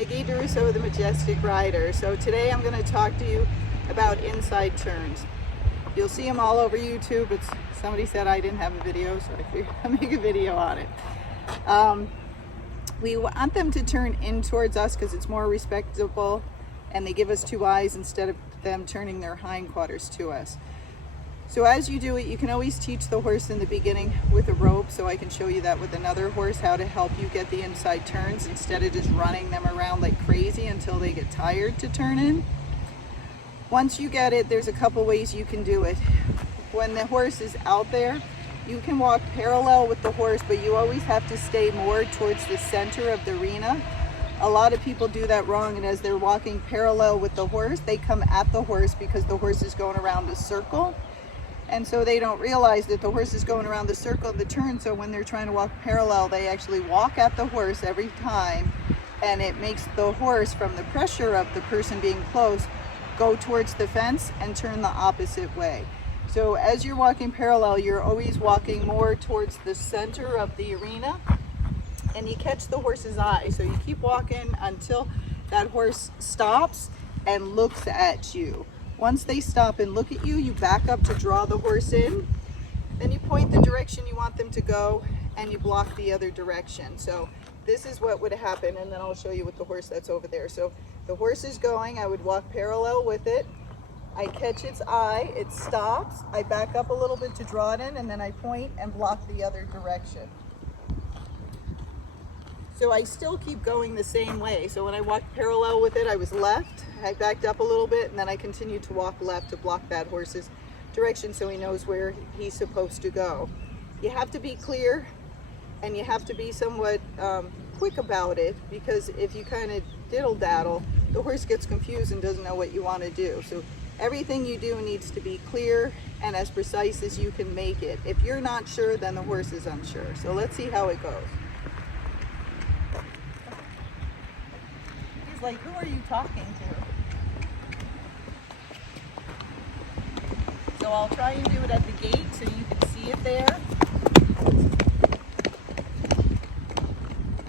Hi, Gaye DeRusso, the Majestic rider. So today I'm going to talk to you about inside turns. You'll see them all over YouTube. Somebody said I didn't have a video, so I figured I'd make a video on it. We want them to turn in towards us because it's more respectable, and they give us two eyes instead of them turning their hindquarters to us. So as you do it, you can always teach the horse in the beginning with a rope, so I can show you that with another horse, how to help you get the inside turns instead of just running them around like crazy until they get tired to turn in. Once you get it, there's a couple ways you can do it. When the horse is out there, you can walk parallel with the horse, but you always have to stay more towards the center of the arena. A lot of people do that wrong, and as they're walking parallel with the horse, they come at the horse because the horse is going around a circle. And so they don't realize that the horse is going around the circle of the turn, so when they're trying to walk parallel, they actually walk at the horse every time, and it makes the horse, from the pressure of the person being close, go towards the fence and turn the opposite way. So as you're walking parallel, you're always walking more towards the center of the arena, and you catch the horse's eye. So you keep walking until that horse stops and looks at you. Once they stop and look at you, you back up to draw the horse in. Then you point the direction you want them to go, and you block the other direction. So this is what would happen, and then I'll show you with the horse that's over there. So the horse is going, I would walk parallel with it. I catch its eye, it stops, I back up a little bit to draw it in, and then I point and block the other direction. So I still keep going the same way. So when I walked parallel with it, I was left, I backed up a little bit, and then I continued to walk left to block that horse's direction so he knows where he's supposed to go. You have to be clear, and you have to be somewhat quick about it, because if you kind of diddle-daddle, the horse gets confused and doesn't know what you want to do. So everything you do needs to be clear and as precise as you can make it. If you're not sure, then the horse is unsure. So let's see how it goes. He's like, who are you talking to? So I'll try and do it at the gate so you can see it there.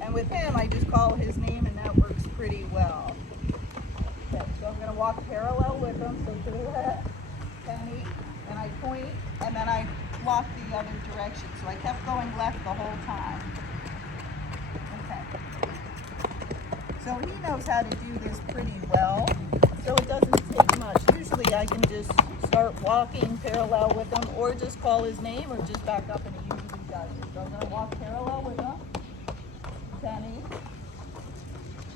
And with him, I just call his name, and that works pretty well. Okay, so I'm going to walk parallel with him, so to the left, Penny, and I point, and then I block the other direction. So I kept going left the whole time. Okay. So he knows how to do this pretty well, so it doesn't take much. Usually I can just start walking parallel with him, or just call his name, or just back up, and he usually does it. So I'm going to walk parallel with him, Penny.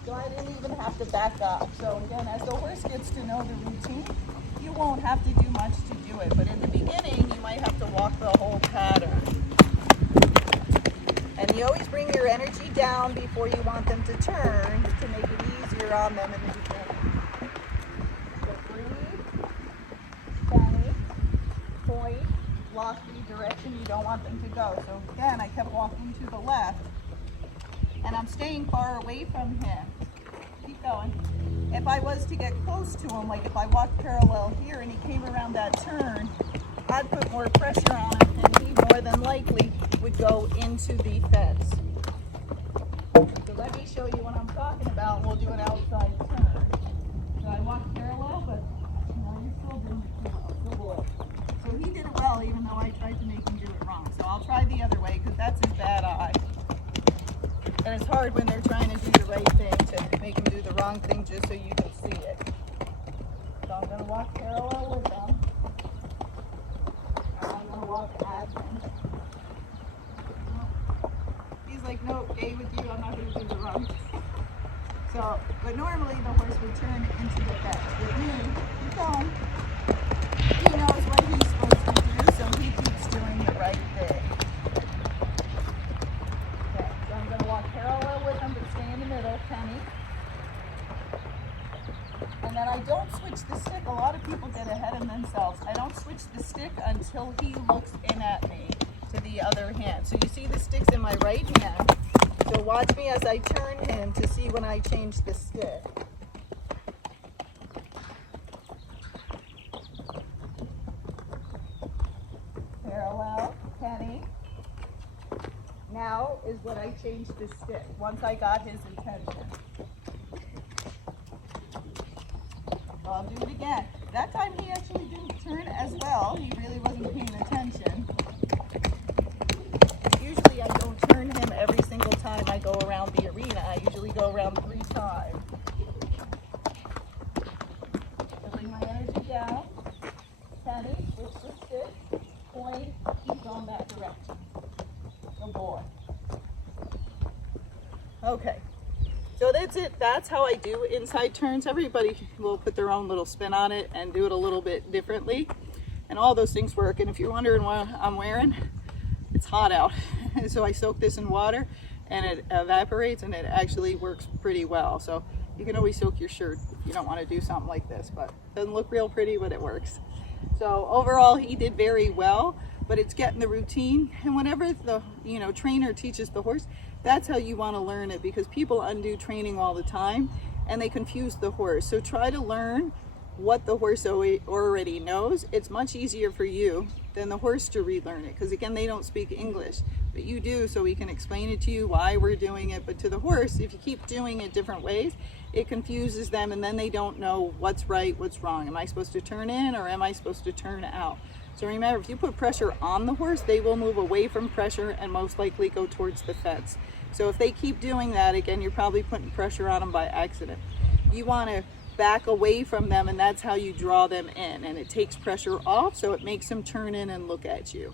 So I didn't even have to back up. So again, as the horse gets to know the routine, you won't have to do much to do it. But in the beginning, you might have to walk the whole pattern. And you always bring your energy down before you want them to turn to make it easier on them in the beginning. So breathe, Penny, point, block the direction you don't want them to go. So again, I kept walking to the left, and I'm staying far away from him. Keep going. If I was to get close to him, like if I walked parallel here and he came around that turn, I'd put more pressure on him, and he more than likely would go into the fence. So let me show you what I'm talking about, and we'll do an outside turn. So I walked parallel, but you're still doing it too well. Good boy. So he did it well, even though I tried to make him do it wrong. So I'll try the other way, because that's his bad eye. And it's hard when they're trying to do the right thing to make them do the wrong thing just so you can see it. So I'm going to walk parallel with them. And I'm going to walk at him. He's like, no, Gaye, with you, I'm not going to do the wrong thing. So, but normally the horse would turn into the fence. With me, keep going. He knows what he's supposed to do, so he keeps doing the right thing. Parallel with them, but stay in the middle, Penny. And then I don't switch the stick. A lot of people get ahead of themselves. I don't switch the stick until he looks in at me to the other hand. So you see the stick's in my right hand. So watch me as I turn him to see when I change the stick. Parallel, Penny. Now is when I changed the stick, once I got his attention. again, that time he actually didn't turn as well. He really wasn't paying attention. Usually I don't turn him every single time I go around the arena. I usually go around 3 times. I bring my energy down, tenny, switch to stick, point, keep going that direction. Good boy. Okay, so that's it. That's how I do inside turns. Everybody will put their own little spin on it and do it a little bit differently. And all those things work. And if you're wondering what I'm wearing, it's hot out. So I soak this in water and it evaporates and it actually works pretty well. So you can always soak your shirt if you don't want to do something like this, but it doesn't look real pretty, but it works. So overall, he did very well, but it's getting the routine. And whenever the trainer teaches the horse, that's how you want to learn it, because people undo training all the time and they confuse the horse. So try to learn what the horse already knows. It's much easier for you than the horse to relearn it, because again, they don't speak English, but you do, so we can explain it to you why we're doing it. But to the horse, if you keep doing it different ways, it confuses them, and then they don't know what's right, what's wrong. Am I supposed to turn in or am I supposed to turn out? So remember, if you put pressure on the horse, they will move away from pressure and most likely go towards the fence. So if they keep doing that, again, you're probably putting pressure on them by accident. You want to back away from them, and that's how you draw them in, and it takes pressure off, so it makes them turn in and look at you.